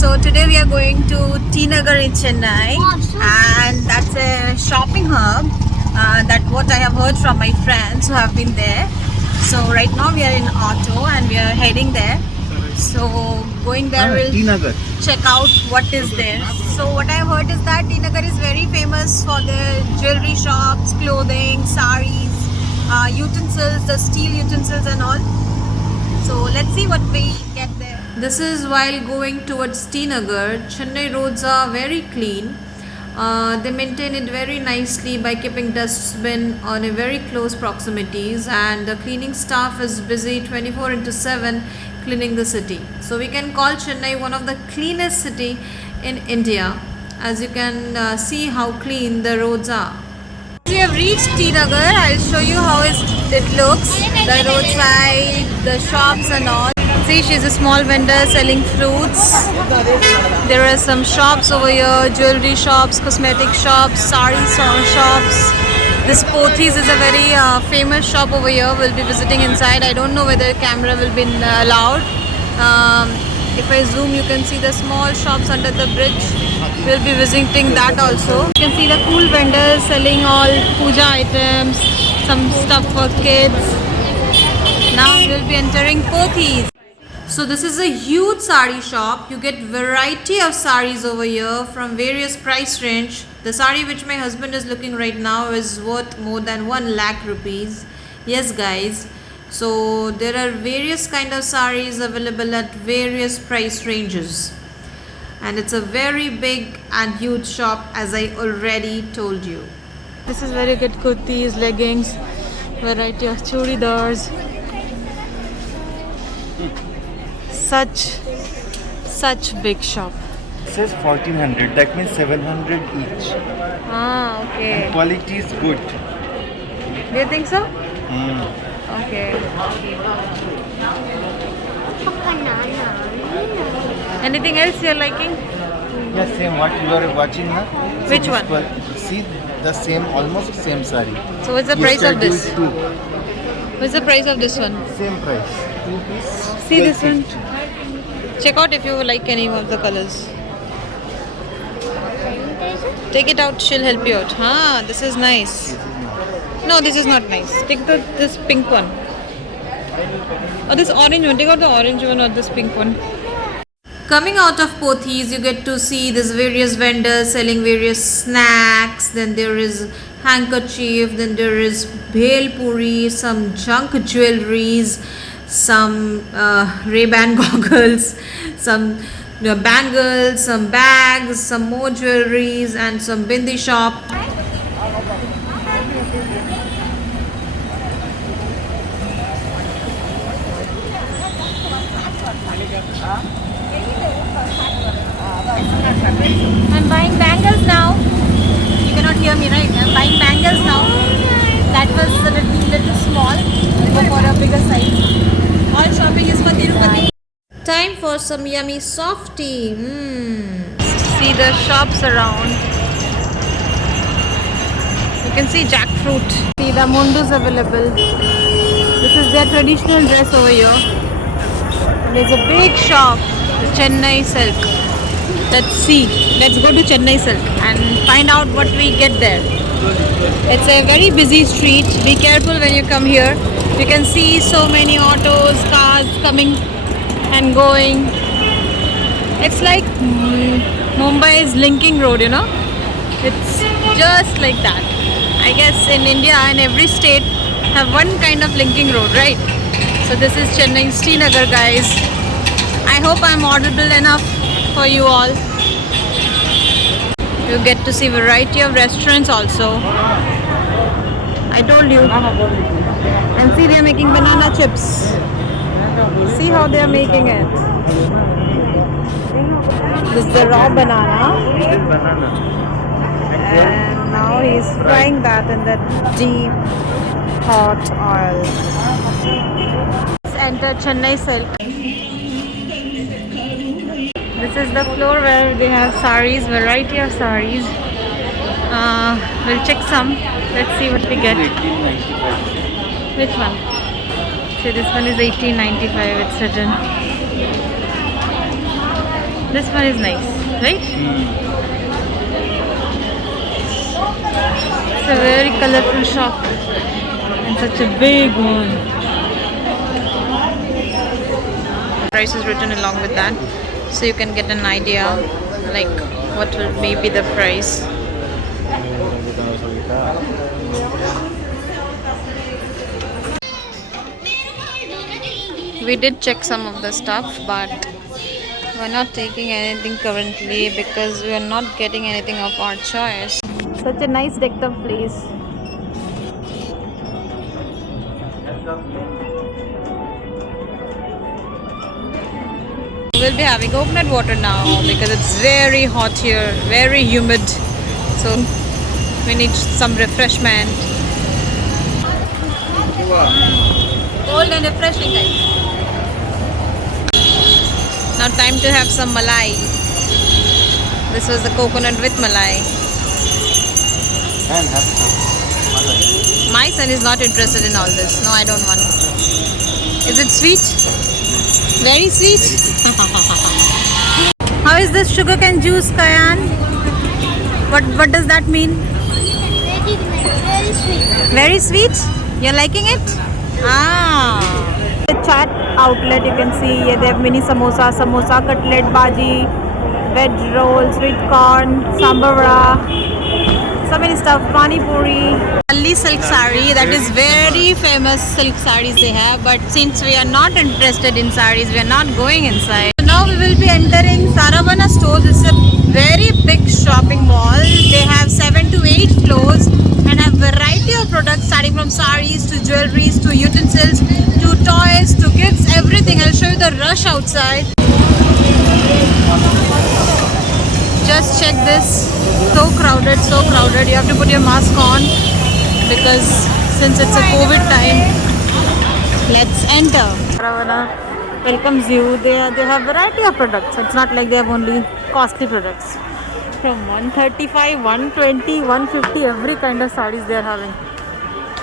So today we are going to T Nagar in Chennai, and that's a shopping hub. That's what I have heard from my friends who have been there. So right now we are in auto and we are heading there. So going there will check out what is there. So what I have heard is that T Nagar is very famous for their jewelry shops, clothing, saris, utensils, the steel utensils and all. So let's see what we get there. This is while going towards T Nagar. Chennai roads are very clean. They maintain it very nicely by keeping dustbin on a very close proximities, and the cleaning staff is busy 24/7 cleaning the city. So we can call Chennai one of the cleanest city in India, as you can see how clean the roads are. We have reached T Nagar. I'll show you how it looks. The roadside, the shops and all. See, she's a small vendor selling fruits. There are some shops over here, jewelry shops, cosmetic shops, sari shops. This Pothys is a very famous shop over here. We'll be visiting inside. I don't know whether camera will be allowed. If I zoom, you can see the small shops under the bridge. We'll be visiting that also. You can see the cool vendors selling all puja items, some stuff for kids. Now we'll be entering Pothys. So this is a huge sari shop. You get variety of saris over here from various price range. The sari which my husband is looking right now is worth more than 1 lakh rupees. Yes guys. So there are various kind of saris available at various price ranges. And it's a very big and huge shop, as I already told you. This is very good kurtis, leggings, variety of churidars. Such big shop. It says 1400, that means 700 each. Ah, okay. And quality is good. Do you think so? Okay. Anything else you're liking? Yes, same what you are watching now. Which one? See the same, almost same saree. So what's the price of this? What's the price of this one? Same price. 2 piece. See this one? Check out if you like any of the colors. Take it out, she'll help you out. Ah, this is nice. No, this is not nice. Take this pink one. Or this orange one. Take out the orange one or this pink one. Coming out of Pothys, you get to see these various vendors selling various snacks. Then there is handkerchief. Then there is bhel puri, some junk jewelries, some Ray-Ban goggles, some bangles, some bags, some more jewelries, and some bindi shop. I'm buying bangles now. You cannot hear me, right? I'm buying bangles now. That was a little small. Go for a bigger size. All shopping is for Tirupati. Time for some yummy softie. See the shops around. You can see jackfruit. See the mundus available. This is their traditional dress over here. There's a big shop, the Chennai Silk. Let's see. Let's go to Chennai Silk and find out what we get there. It's a very busy street. Be careful when you come here. You can see so many autos, cars coming and going. It's like Mumbai's linking road, you know. It's just like that. I guess in India and every state have one kind of linking road, right? So this is Chennai's T Nagar, guys. I hope I'm audible enough for you all. You get to see variety of restaurants also. I told you. And see, they're making banana chips. See how they're making it. This is the raw banana. And now he's frying that in the deep hot oil. Let's enter Chennai Silk. This is the floor where they have saris, variety of saris. We'll check some. Let's see what we get. Which one? See, this one is 1895. It's written. This one is nice, right? It's a very colorful shop and such a big one. Price is written along with that, so you can get an idea like what will maybe the price. We did check some of the stuff, but we're not taking anything currently because we are not getting anything of our choice. Such a nice decked up place. We'll be having coconut water now because it's very hot here, very humid. So we need some refreshment. Cold and refreshing, guys. Now time to have some malai. This was the coconut with malai. And have some malai. My son is not interested in all this. No, I don't want. Is it sweet? Very sweet? How is this sugarcane juice, Kayan? What does that mean? Very sweet. Very sweet? You're liking it? Ah. The chat outlet, you can see they have mini samosa, samosa cutlet, bhaji, veg roll, sweet corn, sambar vada, so many stuff, pani puri. Ali silk sari, that is very famous silk saris they have, but since we are not interested in saris, we are not going inside. So now we will be entering Saravana stores. It's a very big shopping mall. They have 7 to 8 floors and have variety of products starting from saris to jewelries to utensils to toys to gifts, everything. I'll show you the rush outside. Just check this. So crowded, so crowded. You have to put your mask on because since it's a COVID time. Let's enter. Saravana welcomes you. They have variety of products. It's not like they have only costly products. From 135, 120, 150, every kind of sarees they are having.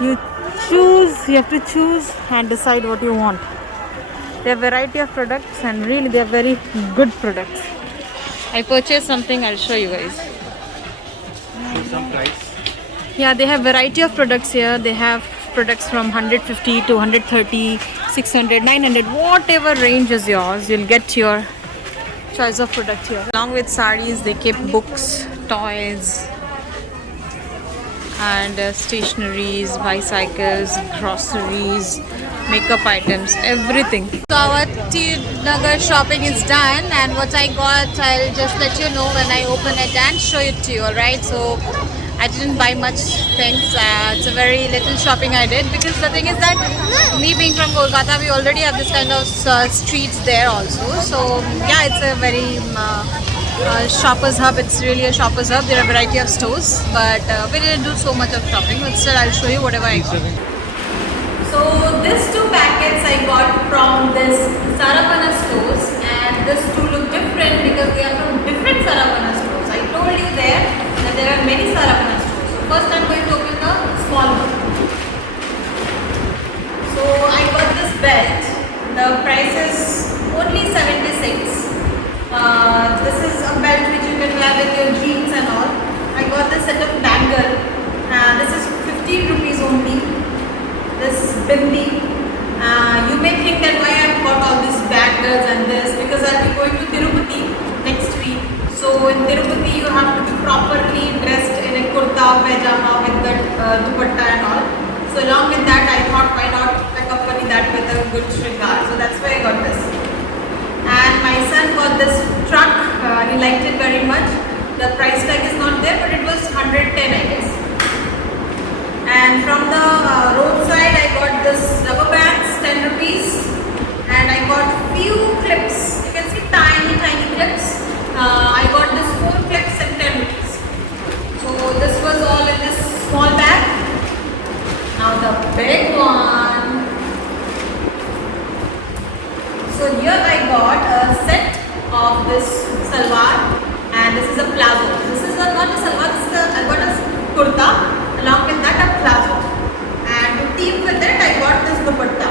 You have to choose and decide what you want. They have variety of products and really they are very good products. I purchased something, I'll show you guys. Some price. Yeah, they have variety of products here. They have products from 150 to 130, 600, 900, whatever range is yours, you'll get your choice of product here. Along with sarees, they keep books, toys, and stationeries, bicycles, groceries, makeup items, everything. So our T Nagar shopping is done, and what I got, I'll just let you know when I open it and show it to you, alright? So I didn't buy much things. It's a very little shopping I did because the thing is that me being from Kolkata, we already have this kind of streets there also. So yeah, it's a very shopper's hub. It's really a shopper's hub. There are a variety of stores, but we didn't do so much of shopping. But still, I'll show you whatever I got. So these 2 packets I got from this Saravana stores, and these 2 look different because they are from different Saravana stores. I told you there that there are many Saravana stores. So first I'm going to open the small one. So I got this belt. The price is only 76. This is a belt which you can wear with your jeans and all. I got this set of bangle. This is 15 rupees only. This bindi. You may think that why I've got all these bangles and this, because I'll be going to Tirupati next week. So in Tirupati you have to be properly dressed in a kurta, pajama with the dupatta and all. So along with that I thought why not accompany that with a good shringar. So that's why I got this. And my son got this truck. He liked it very much. The price tag is not there, but it was 110 I guess. And from the roadside I got this rubber bands, 10 rupees, and I got few clips. You can see tiny clips. I got this 4 clips and 10 rupees. So this was all in this small bag. Now the big one. So here I got a set of this salwar, and this is a plazo. This is not a salwar, this is I got a kurta. Along with that a plazo, and to team with it I got this dupatta.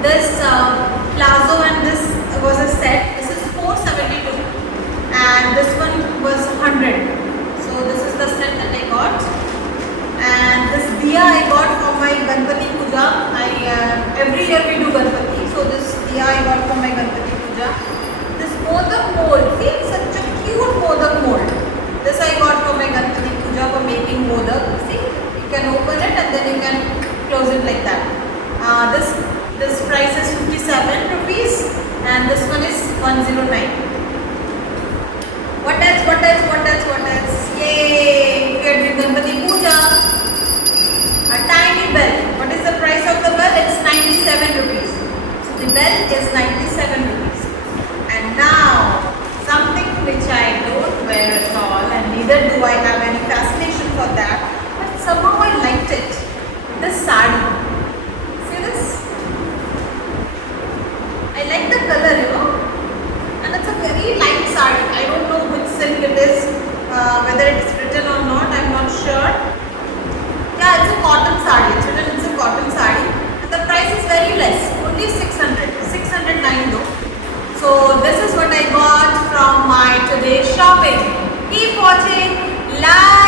This plazo and this was a set. This is 472. Modak mold. See, such a cute Modak mold. This I got for my Ganpati Puja for making Modak. See, you can open it and then you can close it like that. This price is 57 rupees and this one is 109. What else? Yay! We are doing Ganpati Puja. A tiny bell. What is the price of the bell? It's 97 rupees. So the bell is 97 rupees. And now, something which I don't wear at all and neither do I have any fascination for that. But somehow I liked it. This sari. See this? I like the color, you know. And it's a very light sari. I don't know which silk it is, whether it's written or not, I'm not sure. Yeah, it's a cotton sari. It's written it's a cotton sari. And the price is very less, only 609 though. So this is what I got from my today's shopping. Keep watching, like.